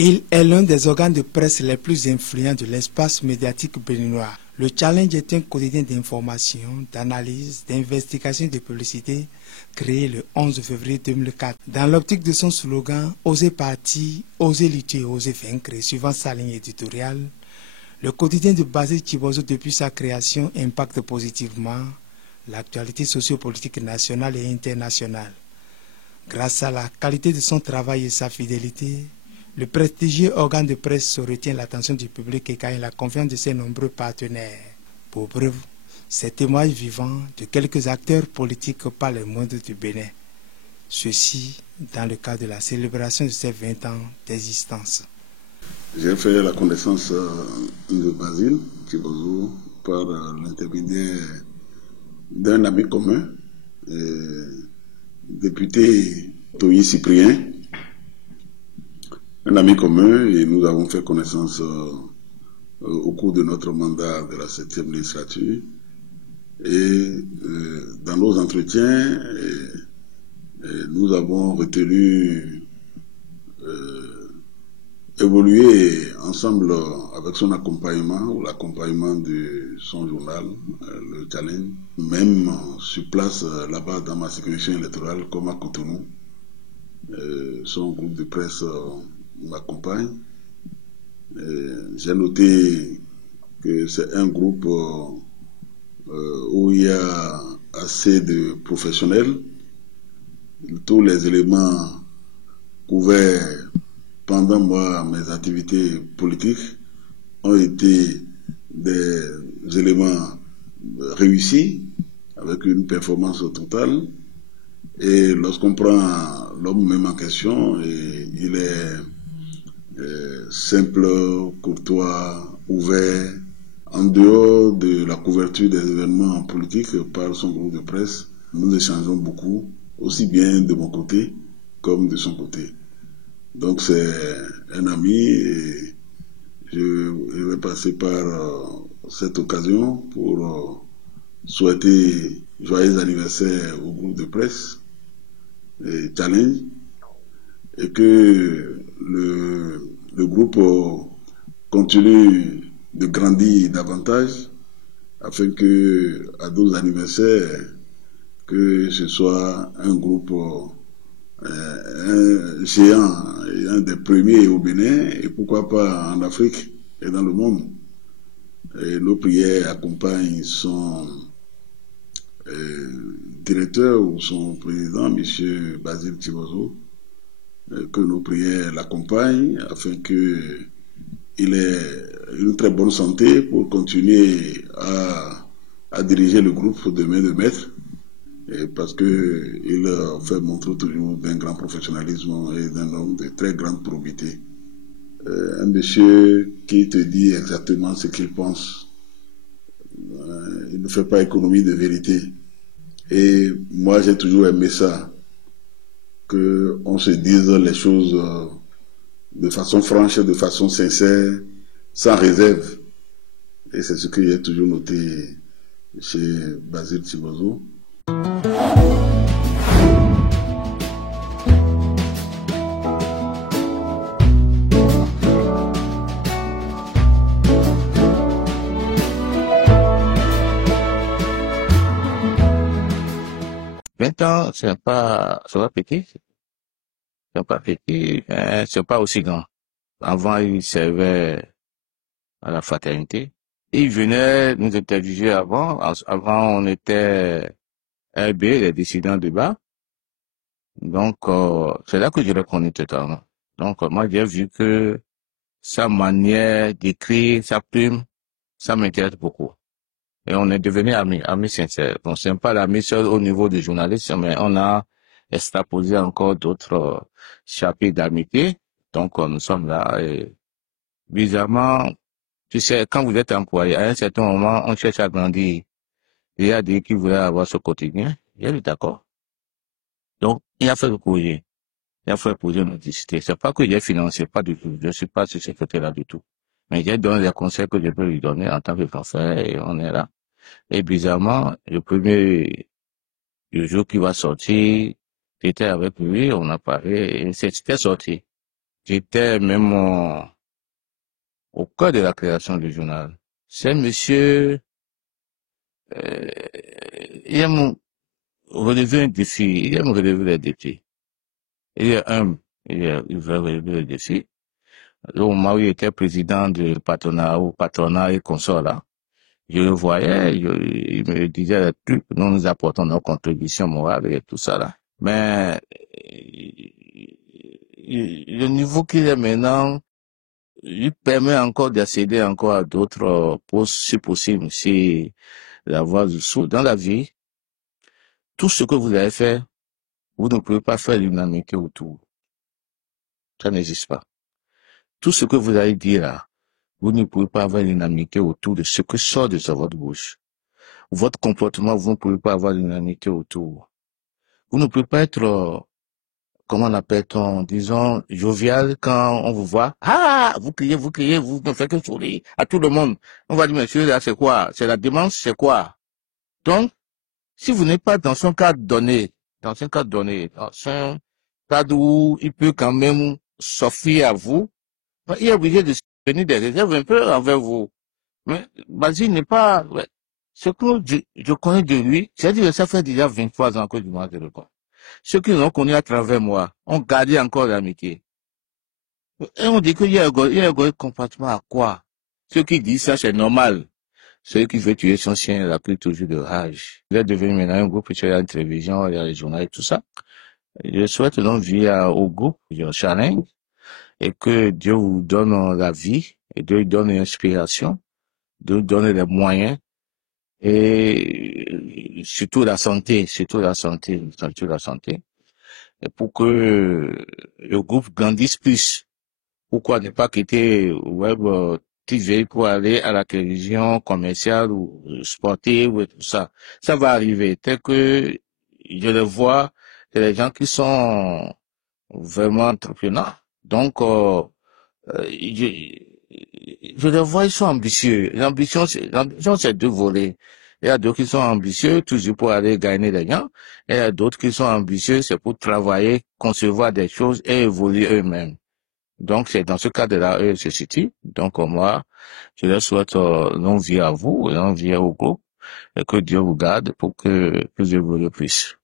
Il est l'un des organes de presse les plus influents de l'espace médiatique béninois. Le Challenge est un quotidien d'information, d'analyse, d'investigation et de publicité créé le 11 février 2004. Dans l'optique de son slogan « Oser partir, oser lutter, oser vaincre » suivant sa ligne éditoriale, le quotidien de Basile Tshibozo depuis sa création impacte positivement l'actualité sociopolitique nationale et internationale. Grâce à la qualité de son travail et sa fidélité, le prestigieux organe de presse retient l'attention du public et gagne la confiance de ses nombreux partenaires. Pour preuve, ces témoignages vivants de quelques acteurs politiques pas les moindres du Bénin. Ceci dans le cadre de la célébration de ses 20 ans d'existence. J'ai fait la connaissance de Basile Tshibozo par l'intermédiaire d'un ami commun, député Toyi Cyprien, un ami commun, et nous avons fait connaissance au cours de notre mandat de la 7e législature. Et dans nos entretiens, nous avons retenu évoluer ensemble avec son accompagnement ou l'accompagnement de son journal, le Challenge, même sur place là-bas dans ma circonscription électorale comme à Cotonou. Son groupe de presse m'accompagne. J'ai noté que c'est un groupe où il y a assez de professionnels. Tous les éléments couverts pendant mes activités politiques ont été des éléments réussis avec une performance totale. Et lorsqu'on prend l'homme même en question, il est simple, courtois, ouvert, en dehors de la couverture des événements politiques par son groupe de presse. Nous échangeons beaucoup, aussi bien de mon côté comme de son côté. Donc c'est un ami et je vais passer par cette occasion pour souhaiter joyeux anniversaire au groupe de presse et Challenge, et que le groupe continue de grandir davantage afin que à d'autres anniversaires que ce soit un groupe un géant et un des premiers au Bénin et pourquoi pas en Afrique et dans le monde. Et nos prières accompagnent son directeur ou son président, M. Basile Tshibozo, que nos prières l'accompagnent afin qu'il ait une très bonne santé pour continuer à diriger le groupe de main de maître, et parce qu'il fait montre toujours d'un grand professionnalisme et d'un homme de très grande probité. Un monsieur qui te dit exactement ce qu'il pense. Il ne fait pas économie de vérité. Et moi, j'ai toujours aimé ça, qu'on se dise les choses de façon franche, de façon sincère, sans réserve. Et c'est ce que j'ai toujours noté chez Basile Tshibozo. Maintenant, c'est pas petit, c'est pas petit, mais c'est pas aussi grand. Avant, il servait à la fraternité. Il venait nous interviewer avant. Avant, on était RB, les dissidents de bas. Donc, c'est là que je l'ai connu totalement. Donc, moi, j'ai vu que sa manière d'écrire, sa plume, ça m'intéresse beaucoup. Et on est devenu amis sincères. Bon, c'est pas l'ami seul au niveau du journalisme, mais on a extraposé encore d'autres chapitres d'amitié. Donc, nous sommes là et bizarrement, tu sais, quand vous êtes employé, à un certain moment, on cherche à grandir. Il a dit qu'il voulait avoir ce quotidien. Il est d'accord. Donc, il a fait le projet. Il a fait le projet de discuter. C'est pas que j'ai financé, pas du tout. Je suis pas sur ce côté-là du tout. Mais j'ai donné les conseils que je peux lui donner en tant que confrère et on est là. Et bizarrement, le jour qui va sortir, j'étais avec lui, on a parlé, et c'était sorti. j'étais même au cœur de la création du journal. C'est monsieur, il aime relever un défi, il aime relever les défis. Il est humble, il veut relever les défis. Au moment où il était président du patronat, au patronat et consort là, je le voyais, il me disait des trucs, nous apportons nos contributions morales et tout ça là. Mais le niveau qu'il est maintenant, il permet encore d'accéder encore à d'autres postes si possible, si la voie du sous. Dans la vie, tout ce que vous avez fait, vous ne pouvez pas faire l'unanimité autour. Ça n'existe pas. Tout ce que vous avez dit là, vous ne pouvez pas avoir l'unanimité autour de ce que sort de votre bouche. Votre comportement, vous ne pouvez pas avoir l'unanimité autour. Vous ne pouvez pas être, comment on appelle-t-on, disons, jovial quand on vous voit. Ah, vous criez, vous ne faites que sourire à tout le monde. On va dire, monsieur, là, c'est quoi? C'est la démence, c'est quoi? Donc, si vous n'êtes pas dans un cadre donné, dans un cadre où il peut quand même s'offrir à vous, il est obligé de tenir des réserves un peu envers vous. Mais Basile n'est pas, ouais. Ce que je connais de lui, c'est-à-dire que ça fait déjà 23 ans que je m'en le compte. Ceux qui l'ont connu à travers moi ont gardé encore l'amitié. Et on dit qu'il y a un comportement à quoi? Ceux qui disent ça, c'est normal. Celui qui veut tuer son chien, il a pris toujours de rage. Il est devenu maintenant un groupe, il y a la télévision, il y a les journaux et tout ça. Je souhaite longue vie au groupe, au challenge, et que Dieu vous donne la vie, et Dieu vous donne l'inspiration, Dieu vous donne les moyens, et surtout la santé, et pour que le groupe grandisse plus. Pourquoi ne pas quitter Web TV pour aller à la télévision commerciale ou sportive et tout ça? Ça va arriver. Tel que je le vois, c'est les gens qui sont vraiment entrepreneurs. Donc, je le vois, ils sont ambitieux. L'ambition, c'est deux volets. Il y a d'autres qui sont ambitieux, toujours pour aller gagner des gens. Et il y a d'autres qui sont ambitieux, c'est pour travailler, concevoir des choses et évoluer eux-mêmes. Donc, c'est dans ce cadre-là, eux se situent. Donc, moi, je leur souhaite longue vie à vous, longue vie au groupe, et que Dieu vous garde pour que vous évoluez plus.